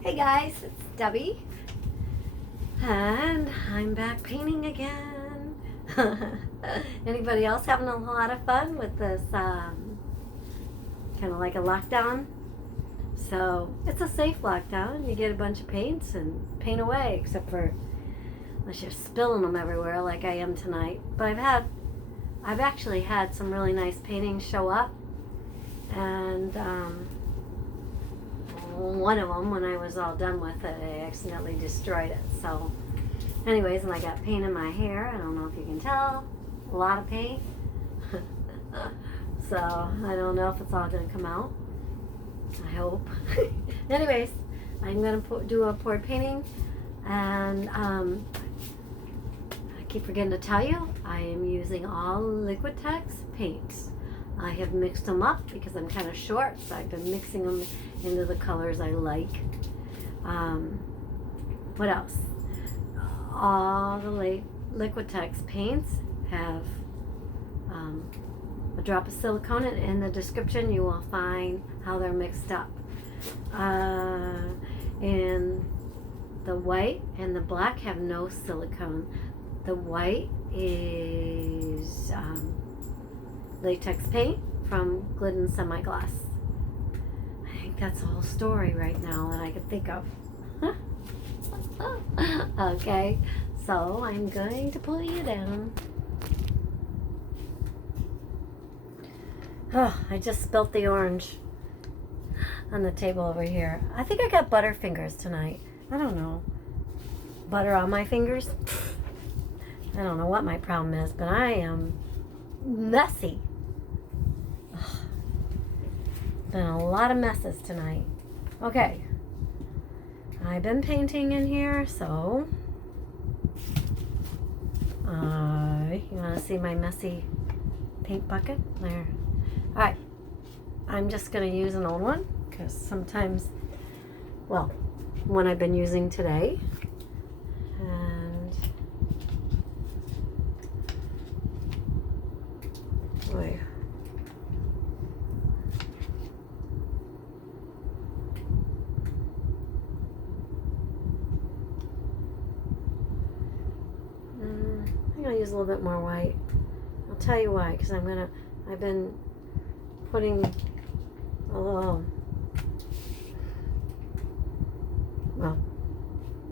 Hey guys, it's Debbie, and I'm back painting again. Anybody else having a lot of fun with this kind of like a lockdown? So it's a safe lockdown. You get a bunch of paints and paint away, except for unless you're spilling them everywhere like I am tonight. But I've actually had some really nice paintings show up, and one of them, when I was all done with it, I accidentally destroyed it. So anyways, and I got paint in my hair. I don't know if you can tell, a lot of paint. So I don't know if it's all going to come out. I hope. Anyways, I'm going to do a poured painting, and I keep forgetting to tell you, I am using all Liquitex paints. I have mixed them up because I'm kind of short, so I've been mixing them into the colors I like. What else? All the Liquitex paints have a drop of silicone. In the description you will find how they're mixed up. And the white and the black have no silicone. The white is latex paint from Glidden Semi-Gloss. I think that's the whole story right now that I can think of. Okay, so I'm going to pull you down. Oh, I just spilt the orange on the table over here. I think I got butterfingers tonight. I don't know. Butter on my fingers? I don't know what my problem is, but I am messy. Ugh. Been a lot of messes tonight. Okay. I've been painting in here, so you want to see my messy paint bucket? There. Alright. I'm just going to use an old one, because sometimes, well, one I've been using today. And boy. I'm going to use a little bit more white. I'll tell you why, because I've been putting a little, well,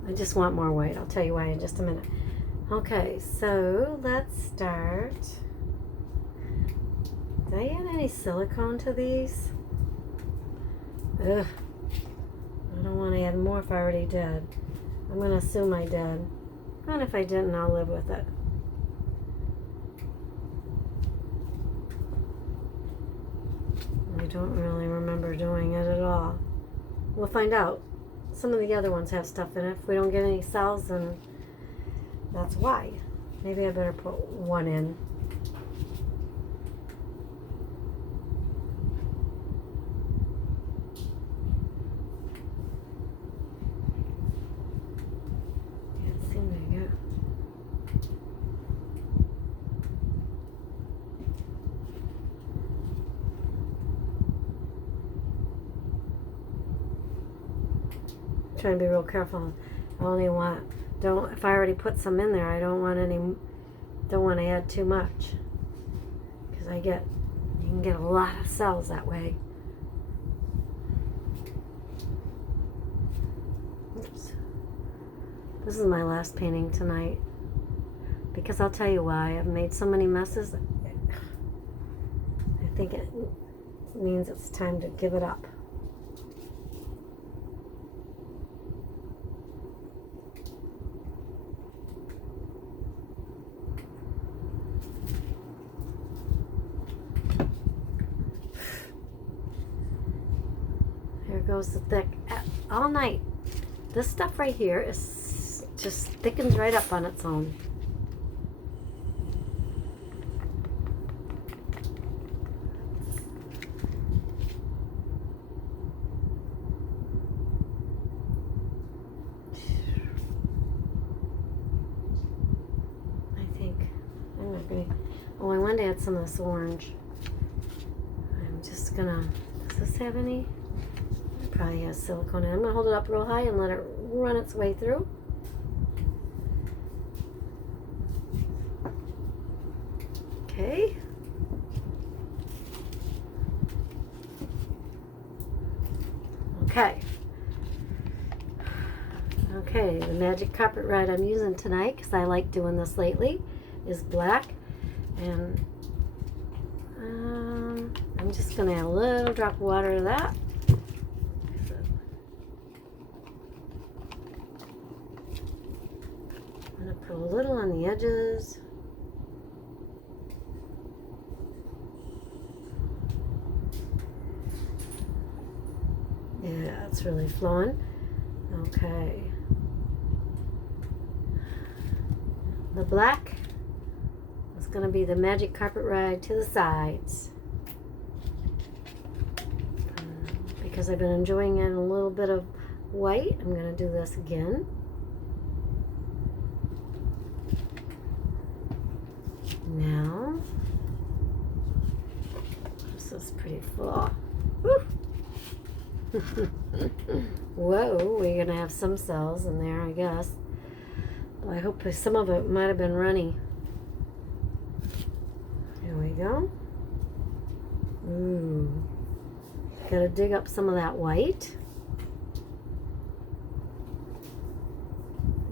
I just want more white. I'll tell you why in just a minute. Okay, so let's start. Did I add any silicone to these? Ugh. I don't want to add more if I already did. I'm going to assume I did. And if I didn't, I'll live with it. I don't really remember doing it at all. We'll find out. Some of the other ones have stuff in it. If we don't get any cells, then that's why. Maybe I better put one in. Can't seem to get. Trying to be real careful. I only want, if I already put some in there, I don't want to add too much, because you can get a lot of cells that way. Oops. This is my last painting tonight, because I'll tell you why. I've made so many messes. I think it means it's time to give it up. Goes the thick all night. This stuff right here is just thickens right up on its own. I think I'm not gonna. Oh, I wanted to add some of this orange. I'm just gonna. Does this have any? probably has silicone in it. I'm going to hold it up real high and let it run its way through. Okay. Okay. Okay, the magic carpet ride I'm using tonight, because I like doing this lately, is black. And I'm just going to add a little drop of water to that. I'm going to put a little on the edges. Yeah, it's really flowing. Okay. The black is going to be the magic carpet ride to the sides. Because I've been enjoying it in a little bit of white, I'm going to do this again. Now, this is pretty full. Woo! Whoa, we're going to have some cells in there, I guess. Well, I hope some of it might have been runny. Here we go. Ooh. Got to dig up some of that white.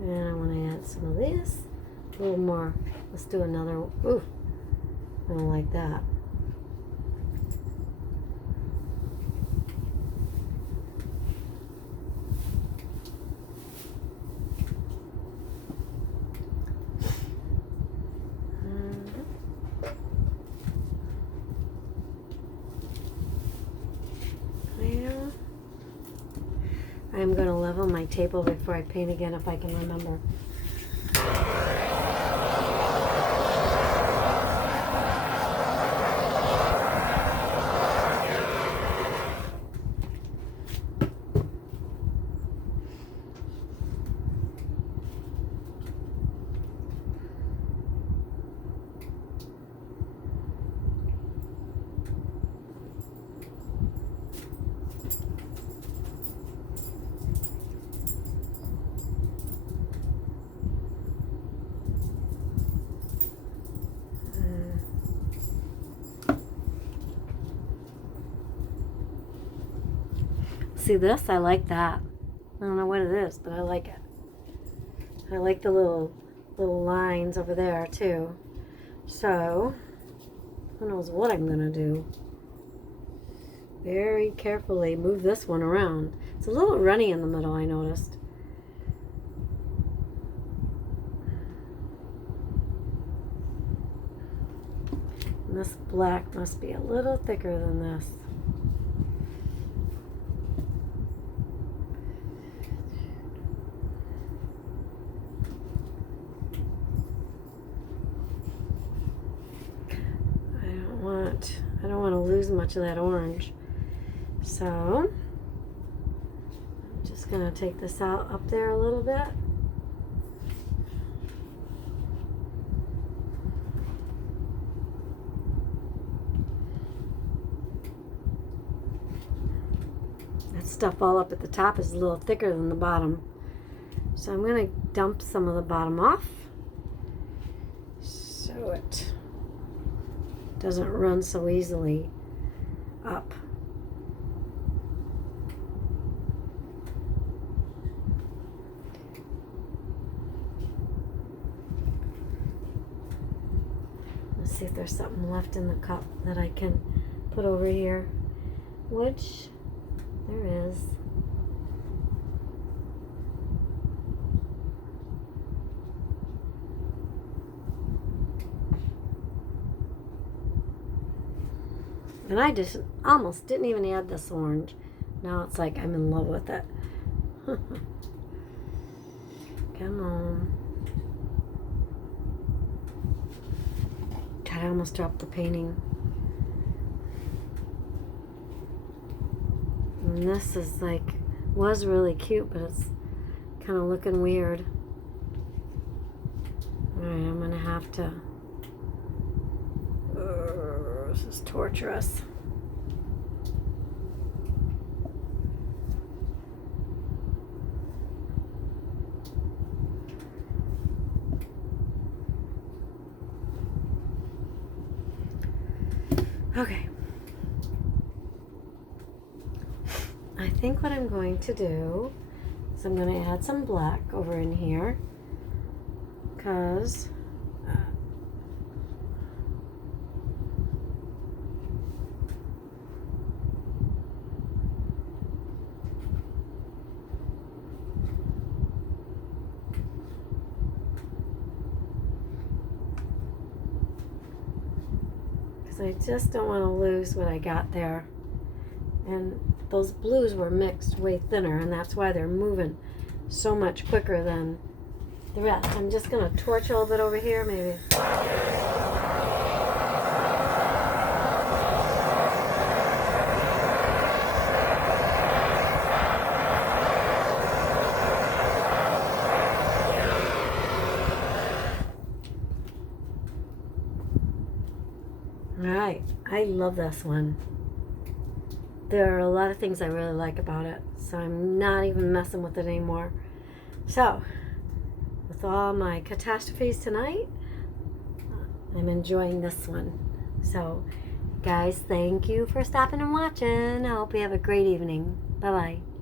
And I want to add some of this. A little more. Let's do another. Ooh. I don't like that. I'm going to level my table before I paint again if I can remember. See this? I like that. I don't know what it is, but I like it. I like the little lines over there too. So, who knows what I'm going to do. Very carefully move this one around. It's a little runny in the middle, I noticed. And this black must be a little thicker than this. I don't want to lose much of that orange. So, I'm just going to take this out up there a little bit. That stuff all up at the top is a little thicker than the bottom. So I'm going to dump some of the bottom off so it doesn't run so easily up. Let's see if there's something left in the cup that I can put over here, which there is. And I just almost didn't even add this orange. Now it's like I'm in love with it. Come on. God, I almost dropped the painting. And this is like, was really cute, but it's kind of looking weird. Alright, I'm going to have to... This is torturous. Okay. I think what I'm going to do is I'm going to add some black over in here because I just don't want to lose what I got there. And those blues were mixed way thinner, and that's why they're moving so much quicker than the rest. I'm just going to torch a little bit over here, maybe. Alright, I love this one. There are a lot of things I really like about it, so I'm not even messing with it anymore. So, with all my catastrophes tonight, I'm enjoying this one. So, guys, thank you for stopping and watching. I hope you have a great evening. Bye-bye.